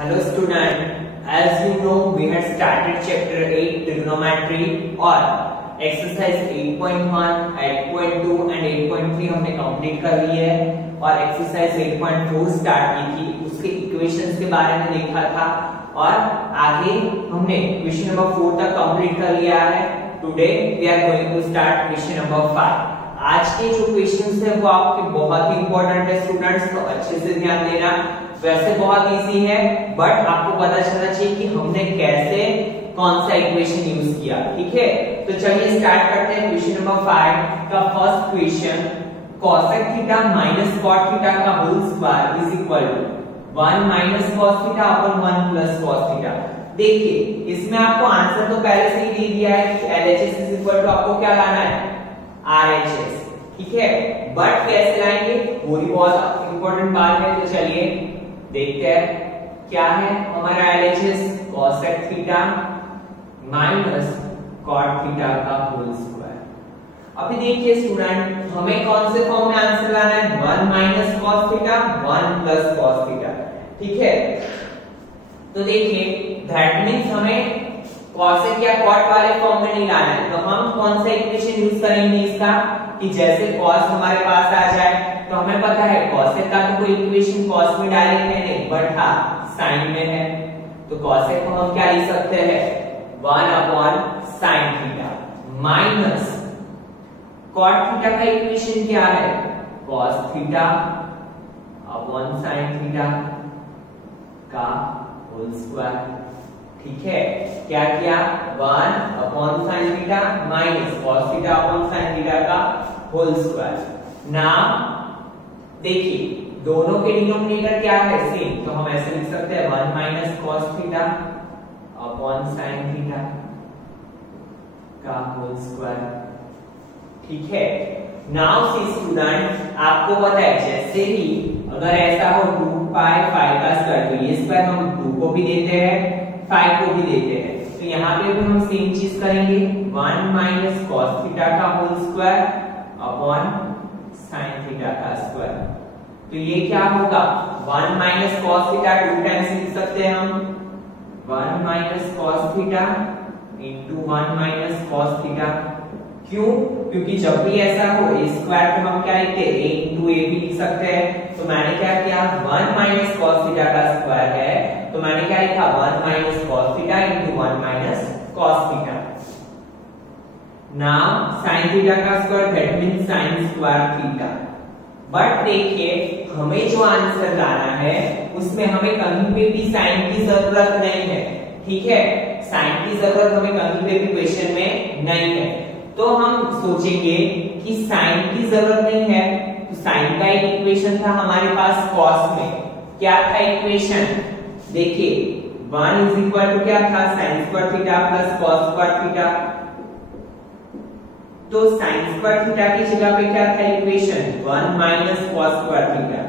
Hello student, as you know we had started chapter 8 trigonometry और exercise 8.1, 8.2 and 8.3 हमने complete कर ली है और exercise 8.4 स्टार्ट की थी, उसके इक्वेशंस के बारे में देखा था और आगे हमने क्वेश्चन नंबर 4 तक कंप्लीट कर लिया है। Today we are going to start question number 5। आज के जो क्वेश्चंस है वो आपके बहुत ही इंपॉर्टेंट है स्टूडेंट्स, तो अच्छे से ध्यान देना। वैसे बहुत इजी है बट आपको पता चलना चाहिए कि हमने कैसे कौन सा इक्वेशन यूज किया, ठीक है। तो चलिए स्टार्ट करते हैं क्वेश्चन नंबर 5 का first question. cosec theta minus cot theta का whole square is equal to 1 minus cos theta upon 1 plus cos theta. देखिए इसमें आपको आंसर तो पहले से ही दे दिया है कि LHS इज इक्वल टू आपको क्या लाना है RHS, ठीक है। बट कैसे लाएंगे वो भी बहुत इंपॉर्टेंट बात है। तो चलिए देखते हैं क्या है हमारा LHS cosec theta minus cot theta का होल स्क्वायर। अभी देखिए स्टूडेंट हमें कौन से फॉर्म में आंसर लाना है 1 minus cos theta 1 plus cos theta, ठीक है। तो देखिए दैट मींस हमें cosec या cot वाले फॉर्म में नहीं लाना है, तो हम कौन सा इक्वेशन यूज करेंगे इसका कि जैसे cos हमारे पास आ जाए तो हमें पता है cosec का तो कोई इक्वेशन cos में डायरेक्ट है नहीं बट हाँ sin में है, तो cosec को हम क्या लिख सकते हैं 1 upon sin theta minus cot theta का इक्वेशन क्या है cos theta upon sin theta का होल स्क्वायर, ठीक है। क्या किया 1 upon sin theta minus cos theta upon sin theta का होल स्क्वायर। नाउ देखिए दोनों के डिनोमिनेटर क्या है सेम, तो हम ऐसे लिख सकते हैं 1 minus cos theta upon sin theta का होल स्क्वायर, ठीक है। नाउ सी स्टूडेंट आपको पता है जैसे ही अगर ऐसा हो 2 पाई 5 का स्क्वायर, तो ये स्क्वायर हम 2 को भी देते हैं 5 को भी देते हैं, तो यहाँ पे भी हम सेम चीज करेंगे 1 माइनस cos थीटा का whole square upon sin theta का स्क्वायर। तो ये क्या होगा 1 माइनस cos थीटा 2 टाइम्स लिख सकते हैं हम 1 minus cos theta into 1 minus cos theta. क्यों? क्योंकि जब भी ऐसा हो a स्क्वायर को हम क्या लिखते हैं a इंटू a भी लिख सकते हैं, तो मैंने क्या किया 1 माइनस cos थीटा का स्क्वायर है तो मैंने क्या लिखा 1 minus cos theta into 1 minus cos theta. Now sin theta का square that means sin square theta. But देखिए हमें जो आंसर लाना है उसमें हमें कहीं पे भी sin की जरूरत नहीं है, ठीक है। sin की जरूरत हमें कहीं पे भी क्वेश्चन में नहीं है, तो हम सोचेंगे कि sin की जरूरत नहीं है, तो sin का एक इक्वेशन था हमारे पास cos में। क्या था इक्वेशन देखिए 1 इज इक्वल टू क्या था sin square theta plus cos square theta, तो sin स्क्वायर थीटा की जगह पे क्या था equation 1 minus cos square theta,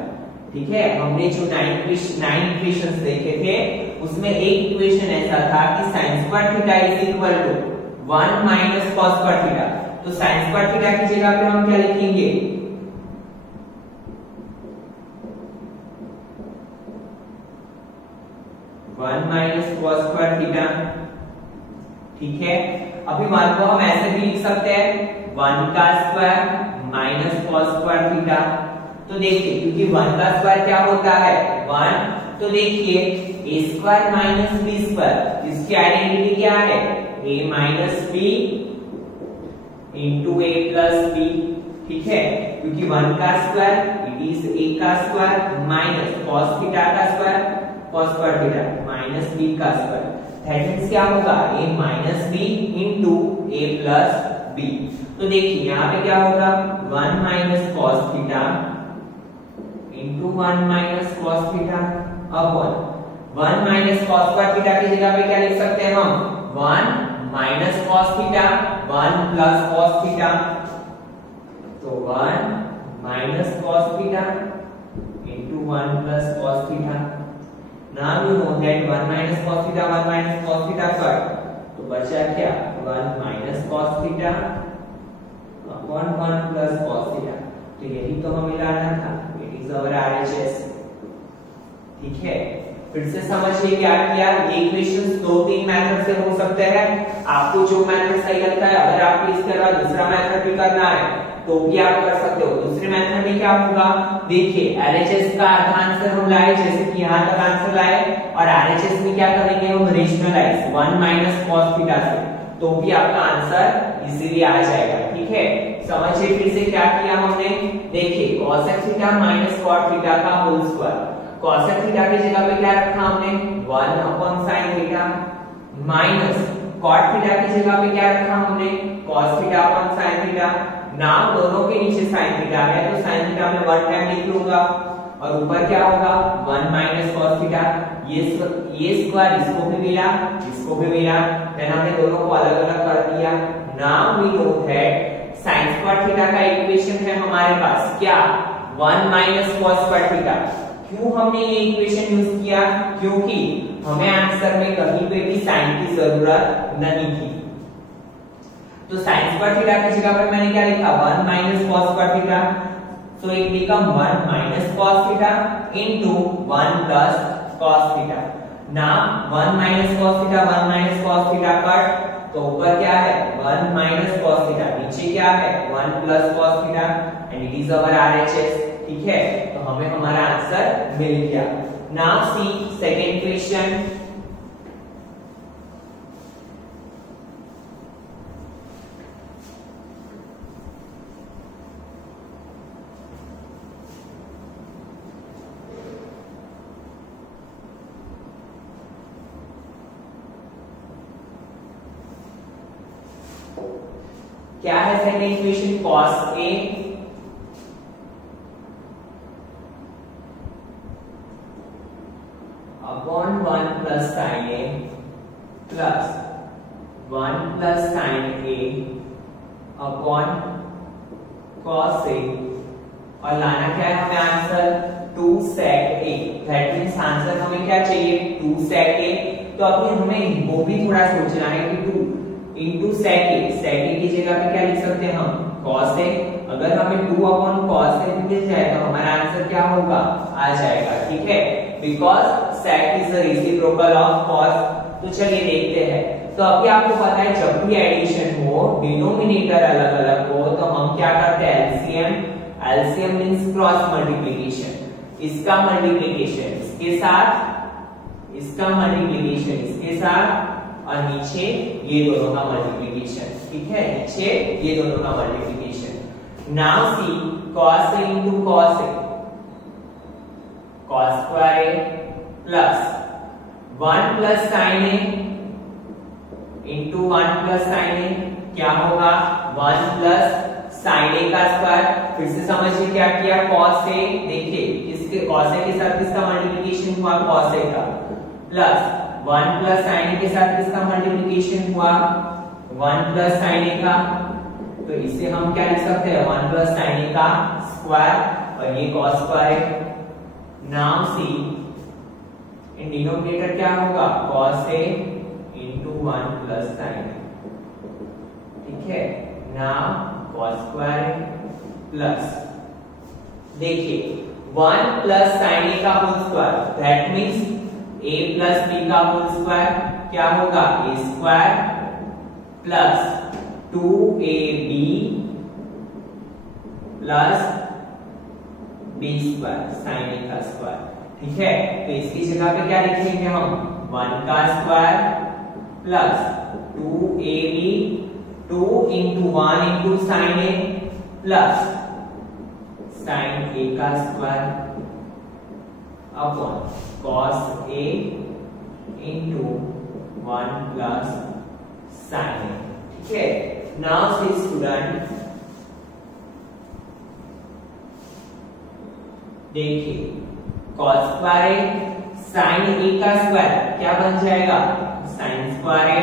ठीक है। हमने जो 9 इक्वेशंस देखे थे उसमें एक इक्वेशन ऐसा था कि sin square theta is equal to 1 minus cos square theta, तो sin स्क्वायर थीटा की जगह पे हम क्या लिखेंगे 1 माइनस cos स्क्वायर थीटा, ठीक है। अभी मान लो हम ऐसे भी लिख सकते हैं 1 का square minus cos square theta. तो देखिए क्योंकि 1 का स्क्वायर क्या होता है 1, तो देखिए a square minus b square, इसकी आइडेंटिटी क्या है a minus b into a plus b, ठीक है। क्योंकि 1 का स्क्वायर इट इज a का स्क्वायर माइनस cos थीटा का square cos square theta minus b का स्क्वायर, दैट मींस क्या होगा a minus b into a plus b। तो देखिए यहाँ पे क्या होगा 1 minus cos theta into 1 minus cos theta upon 1 minus cos square theta की जगह पे क्या लिख सकते हैं हम 1 minus cos theta 1 plus cos theta, तो 1 minus cos theta into 1 plus cos theta. Now you know that 1 minus cos theta 1 minus cos theta का, तो बचा क्या 1 minus cos theta upon 1 plus cos theta. तो यही तो हमें लाना था, इट इज आवर RHS, ठीक है। फिर से समझिए क्या किया, ये इक्वेशंस दो तीन मेथड से हो सकते हैं, आपको जो मेथड सही लगता है, अगर आपको इसके अलावा दूसरा मेथड भी करना है तो भी आप कर सकते हो। दूसरे मेथड में क्या होगा, देखिए एलएचएस का आधा आंसर हम लाए, जैसे कि यहाँ तक आंसर लाए, और आरएचएस में क्या करेंगे हम, रेशनलाइज 1 माइनस कॉस थीटा से, तो भी आपका आंसर इजीली आ जाएगा। ठीक है, समझिए फिर से क्या किया हमने, देखिए cosec theta minus cot theta का होल स्क्वायर, cosec थीटा की जगह पे क्या रखा हमने 1 upon sin theta, minus cot theta की जगह पे क्या रखा हमने cos theta upon sin theta. नाम दोनों के नीचे sin थीटा है तो sin थीटा में 1 टाइम लिख लूंगा, और ऊपर क्या होगा 1 माइनस cos थीटा, ये स्क्वायर इसको भी मिला इसको भी मिला, देन हमने दोनों को अलग अलग कर दिया। Now we know that sin square theta का इक्वेशन है हमारे पास क्या 1 माइनस cos स्क्वायर थीटा। क्यों हमने ये इक्वेशन यूज किया, क्योंकि हमें आंसर में कहीं पे भी sin की जरूरत नहीं थी, तो sin स्क्वायर थीटा की जगह पर मैंने क्या लिखा 1 minus cos square theta, so it become 1 minus cos theta into 1 plus cos theta। now 1 minus cos theta 1 minus cos theta cut, तो ऊपर क्या है 1 minus cos theta, नीचे क्या है 1 plus cos theta, and it is our RHS। ठीक है, तो हमें हमारा आंसर मिल गया। now see second question, क्या है second equation, cos A upon 1 plus sin A प्लस 1 plus sin A upon cos A, और लाना क्या है हमें answer 2 sec A। That means answer हमें क्या चाहिए 2 sec A। तो अभी हमें वो भी थोड़ा सोचना है कि 2 इंटू sec A की जगह पे क्या लिख सकते हैं हम cos A। अगर हमें 2 अपॉन cos A मिल जाए तो हमारा आंसर क्या होगा, आ जाएगा। ठीक है, because sec is the reciprocal of cos। तो चलिए देखते हैं। तो अभी आपको पता है जब भी एडिशन हो, डिनोमिनेटर अलग अलग हो, तो हम क्या करते हैं एलसीएम मींस क्रॉस मल्टीप्लिकेशन, इसका मल्टीप्लिकेशन इसके साथ, इसका मल्टीप्लिकेशन इसके साथ, और नीचे ये दोनों का मल्टीप्लिकेशन। ठीक है, नीचे ये दोनों का multiplication. Now see cos A into cos A, cos square A प्लस 1 plus sin A into 1 plus sin A, क्या होगा 1 प्लस sin A का स्क्वायर। फिर से समझिए क्या किया cos A, देखिए इसके cos A के साथ किसका मल्टीप्लिकेशन हुआ cos A का, प्लस 1 प्लस sin A के साथ किसका मल्टीप्लिकेशन हुआ 1 प्लस sin A का, तो इसे हम क्या लिख सकते हैं 1 प्लस sin A का स्क्वायर, और ये cos स्क्वायर है। नाउ सी इन डिनोमिनेटर क्या होगा cos A into 1 plus sin A। ठीक है, नाउ cos स्क्वायर प्लस, देखिए 1 प्लस sin A का whole square, that means a plus b का होल स्क्वायर क्या होगा a square plus 2ab plus b square sin a का square. ठीक है, तो इसकी जगह पे क्या लिखेंगे हम 1 का square plus 2ab 2 into 1 into sin a plus sin a का square upon cos A into 1 plus sin A। ठीक है, नाउ सी स्टूडेंट, देखिए cos square A sin A का स्क्वायर क्या बन जाएगा sin स्क्वायर A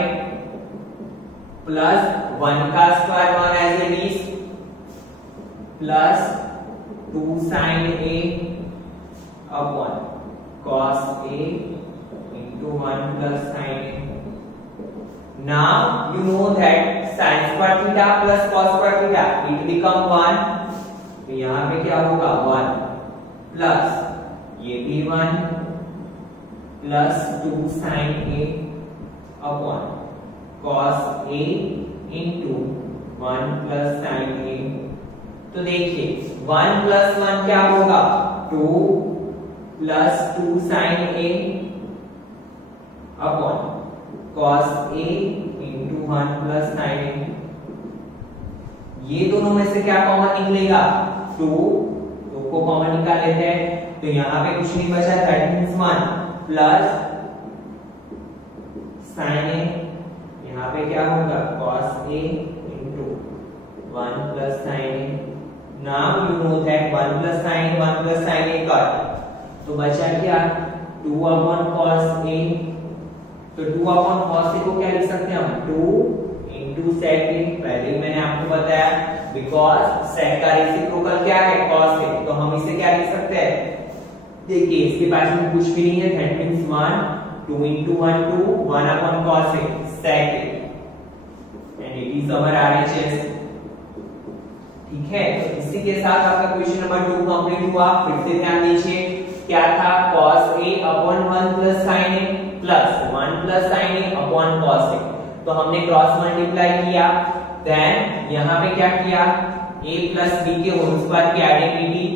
प्लस 1 का square 1 as it is plus 2 sin A upon cos A into 1 plus sin A। Now you know that sin square theta plus cos square theta it become 1, तो यहाँ पे क्या होगा 1 प्लस ये भी 1 plus 2 sign A upon cos A into 1 plus sign ए। तो देखिए 1 plus 1 क्या होगा 2 plus 2 sign A upon cos A into 1 plus sign ए। ये दोनों में से क्या कॉमन निकलेगा 2 को कॉमन निकाल लेते हैं। तो यहां पे कुछ नहीं बचा, दैट मींस 1 प्लस साइन ए, यहां पे क्या होगा cos a into 1 plus sin a। Now you know that 1 plus sin a cut, तो बचा क्या 2 upon cos a। तो 2 upon cos a को क्या लिख सकते हैं हम 2 into sec a। पहले ही मैंने आपको बताया बिकॉज sec का रेसिप्रोकल क्या है cos a, तो हम इसे क्या लिख सकते हैं, देखिए इसके पास में कुछ भी नहीं है, that means 1 2 into 1 2 1 upon cos a sec a and it is our RHS। ठीक है, तो इसी के साथ आपका क्वेश्चन नंबर 2 कंप्लीट हुआ। फिर से ध्यान दीजिए क्या था cos a upon 1 plus sin a plus 1 plus sin a upon cos a। तो हमने क्रॉस मल्टीप्लाई किया, देन यहां पे क्या किया a plus b के होल स्क्वायर की आइडेंटिटी।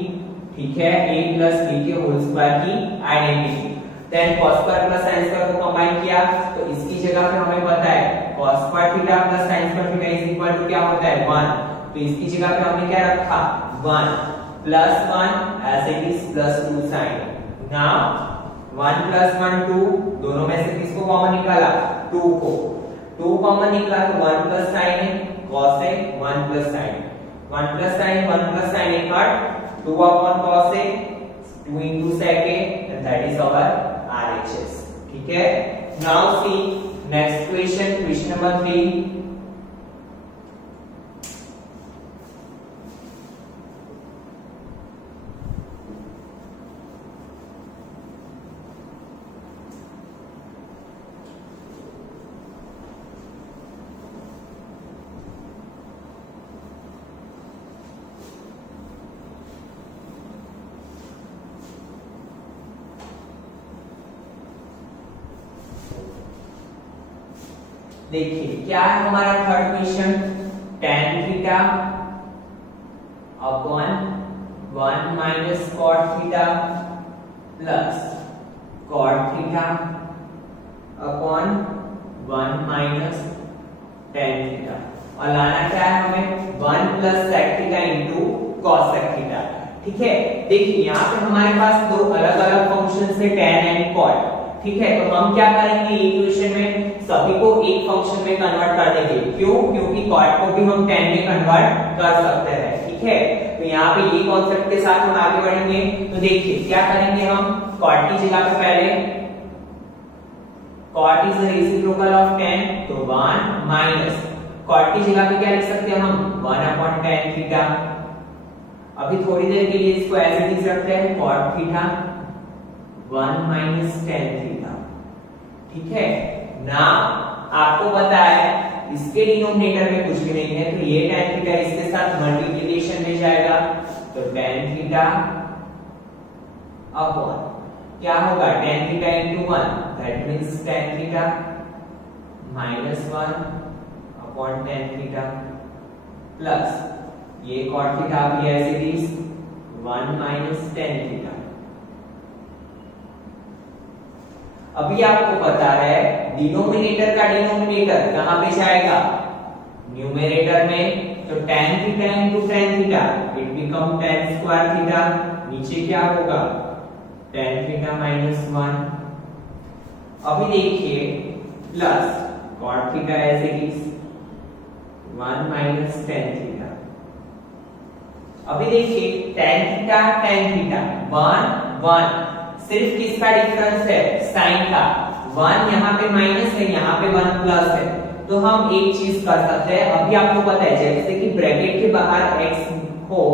ठीक है, a plus b के होल स्क्वायर की identity. Then cos square plus sin square को कंबाइन किया, तो इसकी जगह पे हमें पता है cos square theta plus sin square theta is equal to क्या होता है 1। तो इसकी जगह पे हमने क्या रखा 1 plus 1 as it is plus 2 sin। Now 1 plus 1 2, दोनों में से किसको कॉमन निकाला 2 को, 2 कॉमन निकला तो 1 plus sin cos a 1 plus sin 1 plus sin a cut 2 upon cos a 2 into sec a and that is our RHS। ठीक है, नाउ सी नेक्स्ट क्वेश्चन, क्वेश्चन नंबर 3। देखिए क्या है हमारा third question, tan theta upon 1 minus cot theta plus cot theta upon 1 minus tan theta. और लाना क्या है हमें 1 plus sec theta into cos sec theta. ठीक है, देखिए यहाँ पे हमारे पास दो अलग अलग फंक्शन है tan एंड cot। ठीक है, तो हम क्या करेंगे इक्वेशन में सभी को एक फंक्शन में कन्वर्ट कर देंगे। क्यों? क्योंकि cot को भी हम tan में कन्वर्ट कर सकते हैं। ठीक है, तो यहाँ पे ये कॉन्सेप्ट के साथ हम आगे बढ़ेंगे। तो देखिए क्या करेंगे हम cot की जगह पे पहले cot is reciprocal of tan, तो 1 माइनस cot की जगह पे क्या लिख सकते हैं हम 1 अपॉन tan थीटा। अभी थोड़ी देर के लिए इसको एज इट इज रखते हैं cot theta 1 minus tan theta. ठीक है, ना आपको पता है इसके डिनोमिनेटर में कुछ भी नहीं है, तो ये tan थीटा इसके साथ मल्टीप्लिकेशन में जाएगा, तो tan थीटा अपॉन क्या होगा tan theta into 1, that means tan theta minus 1 upon tan theta plus ये cot थीटा भी ऐसे ही 1 माइनस tan थीटा। अभी आपको पता है डिनोमिनेटर का डिनोमिनेटर कहां पे जाएगा न्यूमरेटर में, तो tan theta into tan theta it become tan square theta. नीचे क्या होगा tan थीटा माइनस 1। अभी देखिए plus cot theta as it is 1 minus tan theta. अभी देखिए tan थीटा 1 1 सिर्फ किसका डिफरेंस है साइन का, 1 यहाँ पे माइनस है, यहाँ पे 1 प्लस है। तो हम एक चीज कर सकते हैं, अभी आपको पता है जैसे कि ब्रैकेट के बाहर x हो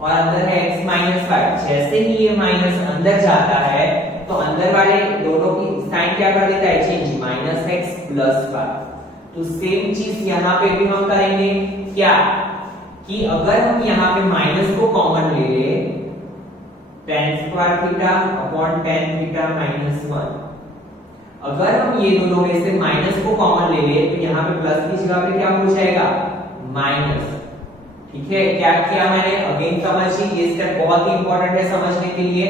और अंदर है x माइनस 5, जैसे ही ये माइनस अंदर जाता है तो अंदर वाले दोनों की साइन क्या कर देता है चेंज, माइनस x प्लस 5। तो सेम चीज यहाँ पे भी हम करेंगे क्या कि अगर हम यहाँ पे माइनस को कॉमन ले ले tan square theta upon tan theta minus 1। अगर हम ये दोनों में से माइनस को कॉमन ले ले तो यहाँ पे प्लस की जगह पे क्या हो जाएगा, माइनस। ठीक है, क्या किया मैंने, अगेन समझिए, ये स्टेप बहुत ही इंपॉर्टेंट है समझने के लिए।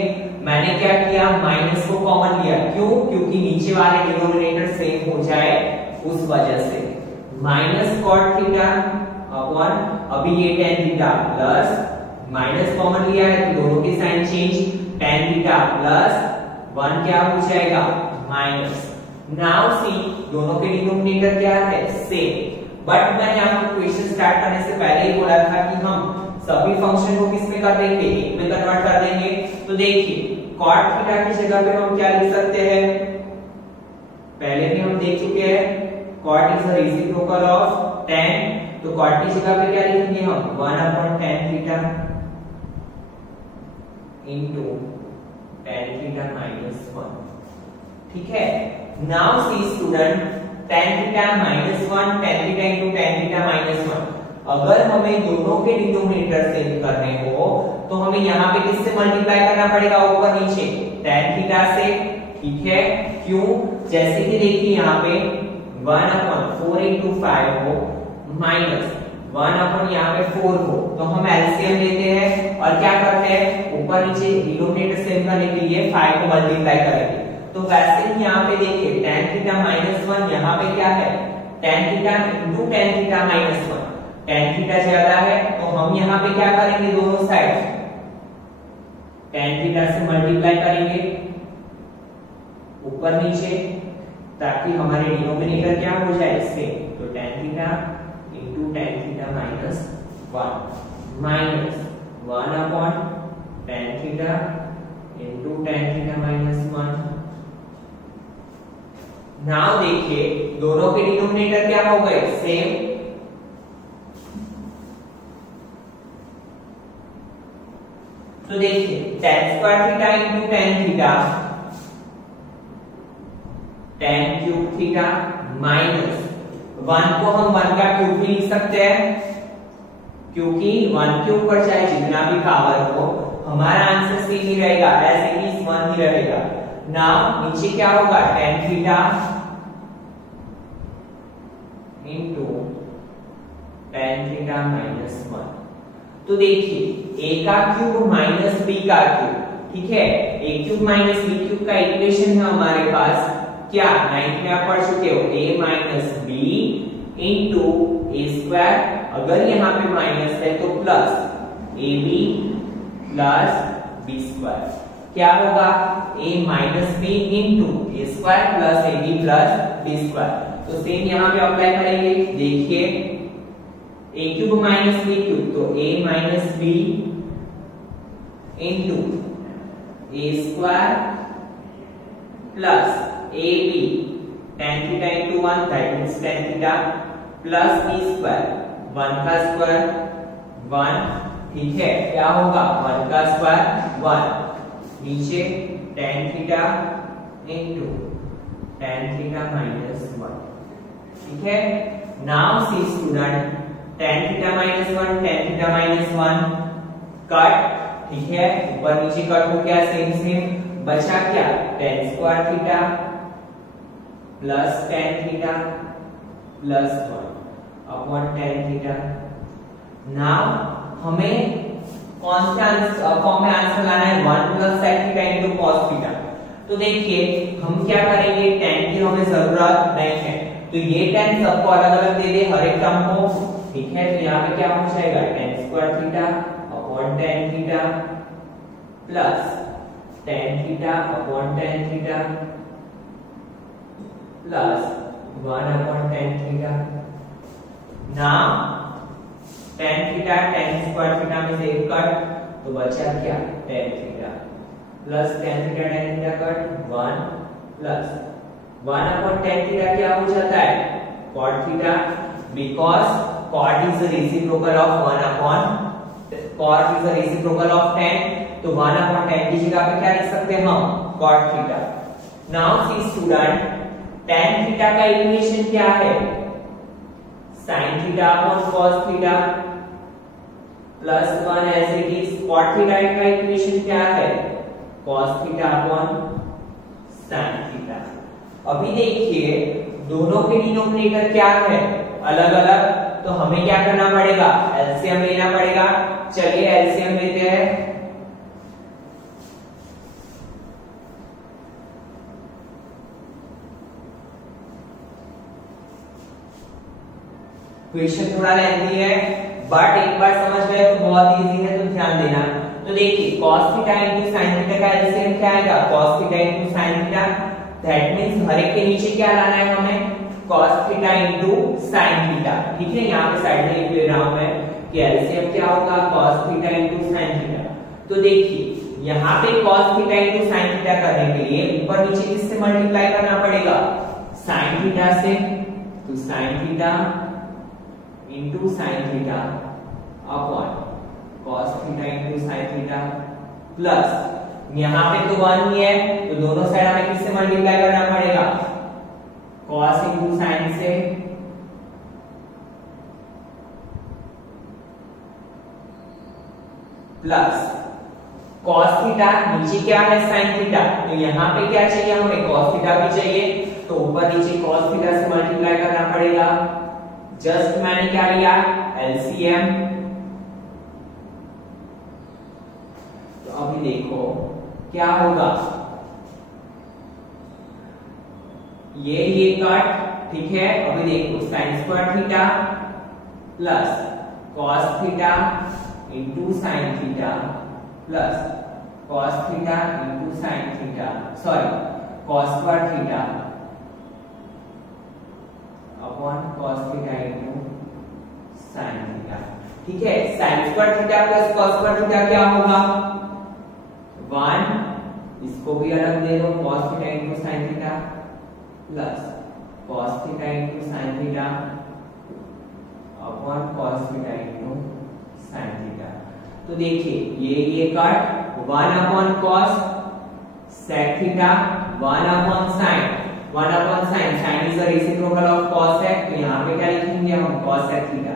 मैंने क्या किया, माइनस को कॉमन लिया, क्यों, क्योंकि नीचे वाले डिनोमिनेटर सेम हो जाए उस वजह से। माइनस कॉट थीटा अपॉन, अभी ये tan theta plus minus common लिया है तो दोनों के sign change, tan theta plus 1 क्या हो जाएगा, माइनस। नाउ सी दोनों के डिनोमिनेटर क्या है, सेम। बट मैंने आपको क्वेश्चन स्टार्ट करने से पहले ही बोला था कि हम सभी फंक्शन को किस में कर देंगे, एक में कन्वर्ट कर देंगे। तो देखिए cot थीटा की जगह पे हम क्या लिख सकते हैं, पहले भी हम देख चुके हैं, cot is the reciprocal of tan, तो cot की जगह पे क्या लिखेंगे हम, 1 upon tan theta into tan theta minus 1। ठीक है, now see student, tan theta minus 1, tan theta into tan theta minus 1, अगर हमें दोनों के डिनोमिनेटर सेम करने हो तो हमें यहाँ पे किससे मल्टीप्लाई करना पड़ेगा, ऊपर नीचे, tan थीटा से। ठीक है, क्यों, जैसे कि देखिए यहाँ पे 1 अपॉन 4 इंटू 5 हो माइनस 1 अपॉन यहाँ पे 4 हो, तो हम एलसीएम लेते हैं और क्या करते हैं, ऊपर नीचे डिनोमिनेटर सेम करने के लिए 5 को मल्टीप्लाई करेंगे। तो वैसे ही यहाँ पे देखिए tan थीटा माइनस 1, यहाँ पे क्या है, tan theta into tan theta minus 1, tan theta ज्यादा है तो हम यहाँ पे क्या करेंगे, दोनों साइड tan थीटा से मल्टीप्लाई करेंगे ऊपर नीचे, ताकि हमारे डिनोमिनेटर क्या हो जाए, सेम। तो tan theta into tan theta minus 1 minus 1 upon tan theta into tan theta minus 1। Now देखिए दोनों के डिनोमिनेटर क्या हो गए, सेम। तो देखिए tan square theta into tan theta, tan cube theta minus 1 को हम 1 का क्यूब भी लिख सकते हैं, क्योंकि 1 के ऊपर चाहे जितना भी पावर हो हमारा आंसर सेम ही रहेगा, ऐसे ही 1 ही रहेगा। नाउ नीचे क्या होगा, tan theta into tan theta minus 1। तो देखिए a का क्यूब माइनस b का क्यूब, ठीक है, a cube minus b cube का इक्वेशन है हमारे पास, क्या 9th में आप पढ़ चुके हो, a minus b into A square, अगर यहाँ पे माइनस है तो plus ab plus b square, क्या होगा, a minus b into A square plus ab plus b square. तो सेम यहाँ पे अप्लाई करेंगे, देखिए a cube minus b cube, तो a minus b into A square plus ab tan theta into 1 that means tan theta plus b square, 1 का square 1, ठीक है, क्या होगा 1 का स्क्वायर 1, नीचे tan theta into tan theta minus 1। ठीक है, now see student, tan theta minus 1, tan theta minus 1 cut, ठीक है, ऊपर नीचे कट हो गया, सेम, बचा क्या, tan square theta plus tan theta plus 1 upon tan theta. Now हमें कौन से फॉर्म में आंसर लाना है, 1 plus sin theta into cos theta. तो देखिए हम क्या करेंगे, tan की हमें जरूरत नहीं है, तो ये tan सबको अलग अलग दे दे हर एक टर्म को, ठीक है, तो यहाँ पे क्या हो जाएगा, tan square theta upon tan theta plus tan theta upon tan theta plus 1 upon tan theta. Now tan theta tan square theta में से एक कट, तो बचा क्या, tan theta plus tan theta tan theta cut 1 plus 1 upon tan theta क्या हो जाता है, cot theta, because cot is the reciprocal of 1 upon cot is the reciprocal of tan, तो 1 अपॉन tan की जगह पे क्या लिख सकते हैं हम, cot theta. Now see student, tan theta का इक्वेशन क्या है, sin theta upon cos theta plus 1 as it is cot theta का इक्वेशन क्या है cos theta upon sin theta. अभी देखिए दोनों के डिनोमिनेटर क्या है अलग अलग, तो हमें क्या करना पड़ेगा एलसीएम लेना पड़ेगा। चलिए एलसीएम लेते हैं। क्वेश्चन थोड़ा लेंथी है बट एक बार समझ गए तो बहुत इजी है, तो ध्यान देना। तो देखिए cos theta into sin theta का एलसीएम क्या आएगा cos theta into sin theta, that means हर एक के नीचे क्या लाना है हमें cos theta into sin theta. ठीक है, यहाँ पे साइड में लिख ले रहा हूं मैं कि एलसीएम क्या होगा cos theta into sin theta. तो देखिए यहाँ पे cos theta into sin theta करने के लिए ऊपर नीचे किससे मल्टीप्लाई करना पड़ेगा sin थीटा से, तो sin theta into sin theta upon cos theta into sin theta plus यहाँ पे तो 1 ही है तो दोनों साइड हमें किससे मल्टीप्लाई करना पड़ेगा cos इनटू sin से प्लस cos थीटा नीचे क्या है sin थीटा, तो यहाँ पे क्या चाहिए हमें cos थीटा भी चाहिए, तो ऊपर नीचे cos थीटा से मल्टीप्लाई करना पड़ेगा। जस्ट मैंने क्या लिया एलसीएम। तो अभी देखो क्या होगा ये कट, ठीक है। अभी देखो sin square theta plus cos theta into sin theta plus cos theta into sin theta, sorry cos square theta upon cos theta into sin theta. ठीक है, sin square theta plus cos square theta क्या होगा 1, इसको भी अलग दे दो cos theta into sin theta plus cos theta into sin theta upon cos theta into sin theta. तो देखिए ये कट 1 अपॉन cos sec theta 1 upon sin sin is the reciprocal of cos sec, तो यहाँ पे क्या लिखेंगे हम cos sec theta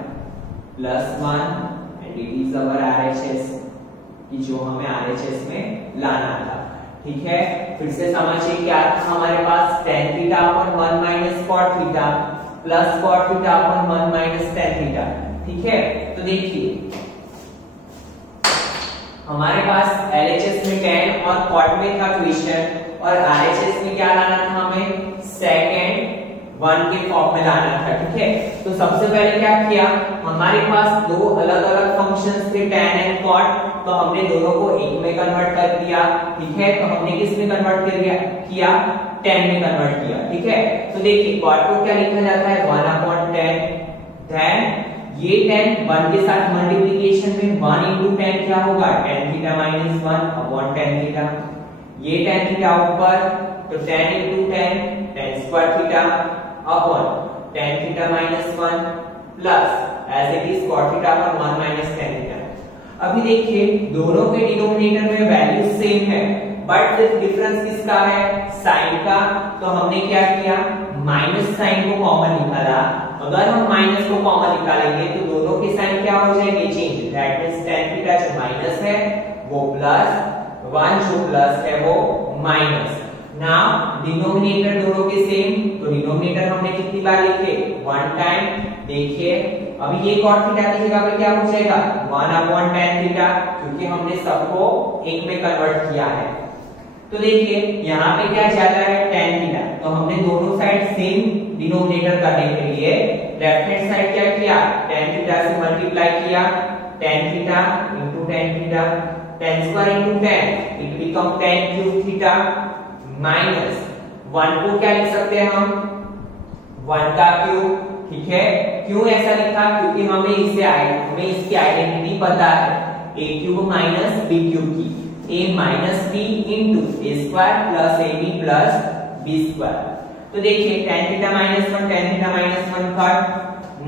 plus 1 and it is our RHS कि जो हमें RHS में लाना था। ठीक है, फिर से समझिए क्या था हमारे पास tan theta upon 1 minus cot theta plus cot theta upon 1 minus tan theta. ठीक है, तो देखिए हमारे पास LHS में tan और cot में था क्वेश्चन और RHS में क्या लाना था हमें सेकंड 1 के फॉर्म में लाना था। ठीक है, तो सबसे पहले क्या किया हमारे पास दो अलग अलग फंक्शंस थे tan एंड cot, तो हमने दोनों को एक में कन्वर्ट कर दिया। ठीक है, तो हमने किस में कन्वर्ट किया tan में कन्वर्ट किया। ठीक है, तो देखिए cot को क्या लिखा जाता है 1 अपॉन tan, देन ये tan 1 के साथ मल्टीप्लिकेशन में 1 into tan क्या होगा tan theta minus 1 upon tan theta, ये tan थीटा ऊपर तो tan into tan square theta upon tan theta minus 1 plus as it is cot theta upon 1 minus tan theta. अभी देखिए दोनों के डिनोमिनेटर में वैल्यू सेम है बट डिफरेंस किसका है साइन का, तो हमने क्या किया माइनस साइन को कॉमन निकाला। अगर हम माइनस को कॉमन निकालेंगे तो दोनों के साइन क्या हो जाएंगे change, that means tan theta जो माइनस है वो प्लस 1 जो प्लस है वो माइनस। नाउ डिनोमिनेटर दोनों के सेम, तो डिनोमिनेटर हमने कितनी बार लिखे 1 टाइम। देखिए अभी ये cot थीटा की जगह पे क्या हो जाएगा 1 अपॉन tan थीटा, क्योंकि हमने सबको एक में कन्वर्ट किया है। तो देखिए यहाँ पे क्या जाता है tan थीटा, तो हमने दोनों साइड सेम डिनोमिनेटर करने के लिए लेफ्ट हैंड साइड क्या किया tan थीटा से मल्टीप्लाई किया, tan theta into tan theta, tan square into tan it become tan cube theta minus 1 को क्या लिख सकते हैं हम 1 का क्यूब। ठीक है, क्यों ऐसा लिखा क्योंकि हमें इसकी आइडेंटिटी पता है a cube minus b cube की, a minus b into a square plus ab plus b square. तो देखिए tan theta minus 1 cut,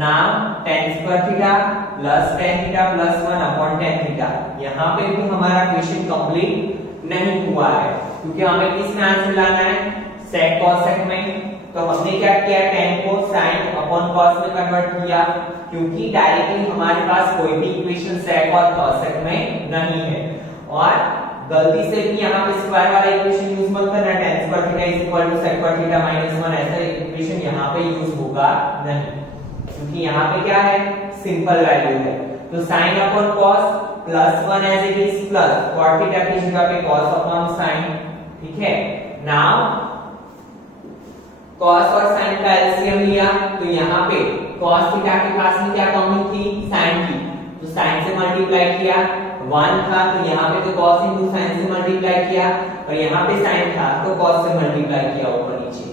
now tan square theta plus tan theta plus 1 upon tan theta. यहाँ पे भी हमारा question complete नहीं हुआ है क्योंकि हमें किस में आंसर लाना है sec cos sec में, तो हमने क्या किया, tan को sin अपॉन cos में कन्वर्ट किया, क्योंकि डायरेक्टली हमारे पास कोई भी इक्वेशन sec और cosec में नहीं है। और गलती से भी यहाँ पे स्क्वायर वाला इक्वेशन यूज मत करना, tan square theta is equal to sec square theta -1, ऐसा इक्वेशन यहाँ पे यूज होगा नहीं, क्योंकि यहाँ पे क्या है, सिंपल वैल्यू है। तो sin अपॉन cos +1 as it is plus cot theta की जगह पे cos अपॉन sin, ठीक है। नाउ cos और sin का एलसीएम लिया, तो यहाँ पे cos थीटा के पास में क्या कमी थी, sin की, तो sin से मल्टीप्लाई किया, 1 था तो यहाँ पे तो cos इंटू sin से मल्टीप्लाई किया, और यहाँ पे sin था तो cos से मल्टीप्लाई किया ऊपर नीचे,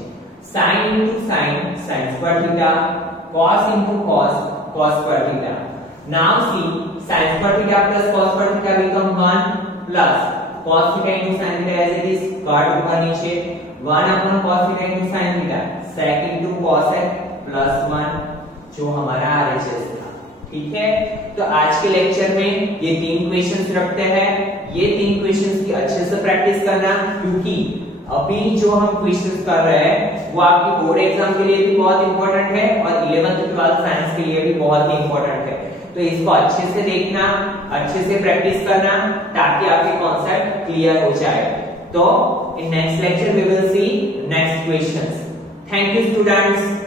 sin into sin sin square theta, cos into cos cos square theta. Now see sin square theta plus cos square theta become 1 plus cos theta into sin theta as it is cut ऊपर नीचे, 1 अपॉन cos theta into sin theta sec into cosec plus 1 जो हमारा RHS था, ठीक है। तो आज के लेक्चर में ये 3 क्वेश्चंस रखते हैं, ये 3 क्वेश्चंस की अच्छे से प्रैक्टिस करना, क्योंकि अभी जो हम क्वेश्चंस कर रहे हैं वो आपकी बोर्ड एग्जाम के लिए भी बहुत इंपॉर्टेंट है और 11th 12th साइंस के लिए भी बहुत ही इंपॉर्टेंट है। तो इसको अच्छे से देखना, अच्छे से प्रैक्टिस करना, ताकि आपके कॉन्सेप्ट क्लियर हो जाए। तो in next lecture we will see next questions. Thank you students.